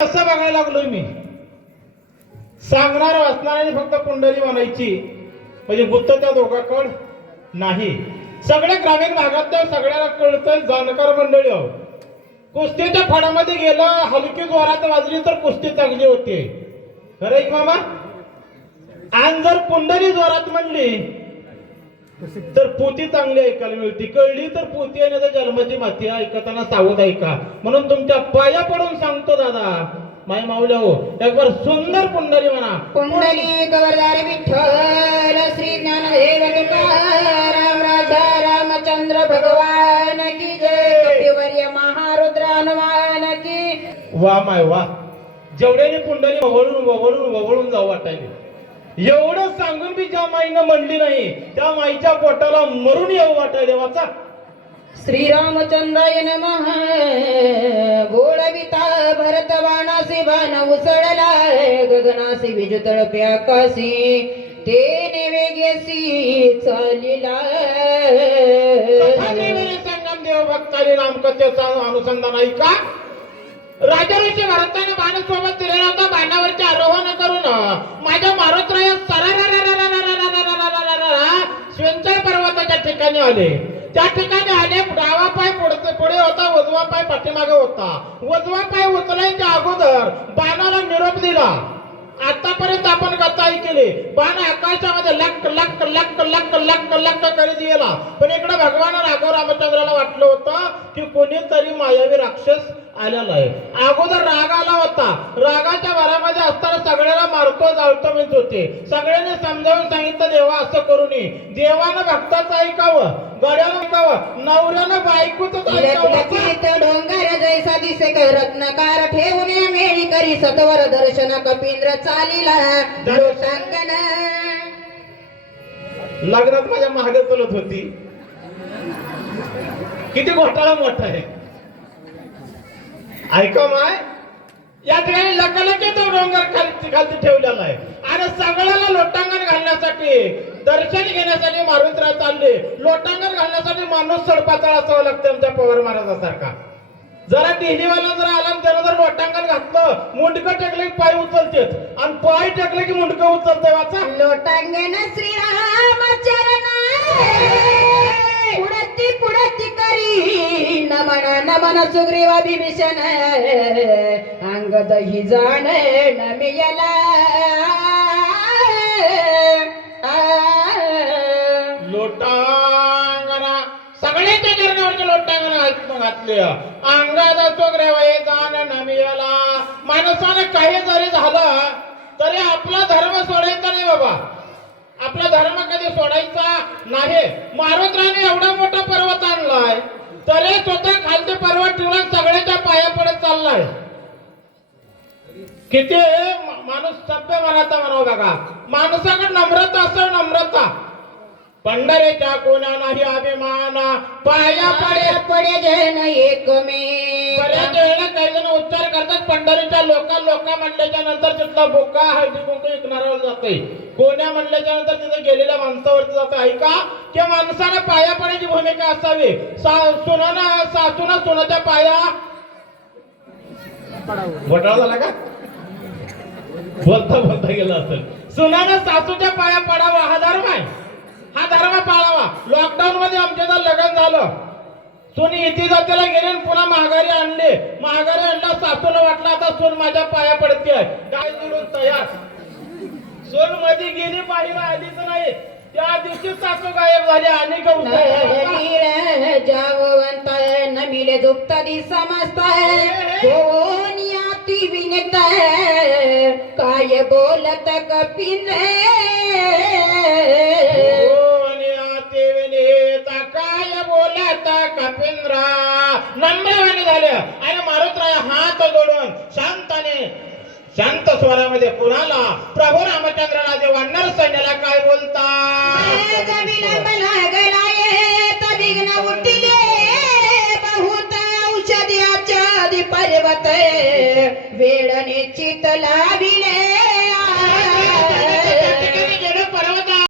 असं बघायला लागलोय मी? सांगणार असणाऱ्याने फक्त कुंडली म्हणायची. म्हणजे बुद्ध त्या दोघाकड नाही. सगळ्या ग्रामीण भागातल्या सगळ्याला कळतं जाणकार मंडळी आहो कुस्तीच्या फडामध्ये गेलं हलकी जोरात वाजली तर कुस्ती चांगली होते. खरं मामा? आणि जर कुंडली जोरात म्हणली तर पोती चांगली ऐकायला मिळते. कळली तर पोती आणि तर जन्माची माती ऐकताना सावध ऐका. म्हणून तुमच्या पाया पडून सांगतो दादा. माय माऊल्या हो एक बार सुंदर कुंडली म्हणा. कुंडली गवरदार विठ्ठल श्री ज्ञानदेव राम राजा रामचंद्र भगवान की जय. कपिवर्य महारुद्र हनुमान की वा माय वा. जेवढ्याने कुंडली वळून वळून वळून जाऊ वाटायले. एवढं सांगून बी ज्या माईनं म्हणली नाही त्या माईच्या पोटाला मरून येऊ वाटायले वाचा श्रीरामचंद्राय नमः. गोळविता भरत बाणासी बाण उसळला गगनासी विजुतळ प्याकाशी तेने वेगेसी चालिला संगम देव भक्ताली रामकथेचा अनुसंधान ऐका. राजा भारताने भरताने बाणासोबत दिलेला होता बाणावरचे आरोहण करून माझ्या मारुत्राया स्वयंचळ पर्वताच्या ठिकाणी आले त्या ठिकाणी आले डावा पाय पुढे पुढे होता उजवा पाय पाठीमागे होता उजवा पाय उचलायच्या अगोदर बाणाला निरोप दिला आतापर्यंत आपण कथा ऐकली बाण आकाशामध्ये लक्क लक्क लक्क लक्क लक्क लक्क करीत गेला. पण इकडे भगवान राघव रामचंद्राला वाटलं होतं की कोणीतरी मायावी राक्षस आलेला आहे अगोदर राग आला होता. रागाच्या वरामध्ये असताना सगळ्याला मारतो जाळतो म्हणत होते. सगळ्यांनी समजावून सांगितलं देवा असं करू नये. देवानं भक्ताचं ऐकावं गड्यानं ऐकावं नवऱ्यानं बायकोच ऐकावं. डोंगर जैसा दिसे रत्नकार ठेवून करी सत्वर दर्शन कपिंद्र चालिला लग्नात माझ्या मागे चलत होती. किती घोटाळा मोठा आहे. ऐका माय या ठिकाणी लकालके तो डोंगर खालती खालती ठेवलेला आहे. आणि सगळ्याला लोटांगण घालण्यासाठी दर्शन घेण्यासाठी मारुतीला चालले. लोटांगण घालण्यासाठी माणूस सडपातळ असावं लागतं आमच्या पवार महाराजासारखा. जरा टिहलीवाला जर आला त्यानं जर लोटांगण घातलं मुंडकं टेकले की पाय उचलतेत. आणि पाय टेकले की मुंडकं उचलतंय वाचा. लोटांगण श्रीराम चरण पुढती पुढती करी नमन नमन सुग्रीवा विभीषण अंगद ही जाण नमियला. सगळ्यांच्या चरणावरचे लोटांगण ऐकून घातले अंगाचा चोगरे जाण नमियाला. माणसानं काही जरी झालं तरी आपला धर्म सोडायचा नाही बाबा. आपला धर्म कधी सोडायचा नाही. मारुत्राने एवढा मोठा पर्वत आणलाय तरी स्वतः खालते पर्वत ठेवून सगळ्याच्या पाया पडत चाललाय. किती माणूस सभ्य मनाचा म्हणावं बघा. माणसाकडे नम्रता असं नम्रता पंढरीच्या कोणा नाही अभिमान. पाया पडे. पडे जन एकमे बऱ्याच वेळेला काही जण उच्चार करतात. पंढरीच्या लोका लोका म्हणल्याच्या नंतर तिथला बोका हळदी कुंकू विकणाऱ्यावर जाते. कोण्या म्हणल्याच्या नंतर तिथे गेलेल्या माणसावरती जाते. ऐका की माणसाला पाया पडायची भूमिका असावी. सुनाना सासूना सुनाच्या पाया. घोटाळा झाला का? बोलता बोलता गेला असेल. सुनानं सासूच्या पाया पडावा हा धर्म आहे हा धर्म पाळावा. लॉकडाऊन मध्ये आमच्या लग्न झालं. सोनी इथे जातीला गेले पुन्हा महागारी आणले. महागारी आणला सासूला वाटलं आता सोन माझ्या पाया पडते काय जोडून तयार. सोनमध्ये गेली बाहेर आलीच नाही. त्या दिवशी सासू गायब झाली आणि? जावंत नमिले दुप्त समस्त कोण विनत काय बोलत कपिंद्र बोलत नम्रवाने झालं. झाले आणि मारुतराय हात जोडून शांताने शांत स्वरामध्ये पुराला प्रभू रामचंद्राला जे वाढणार सैन्याला काय बोलता पर्वत वेळ निश्चित लाविले.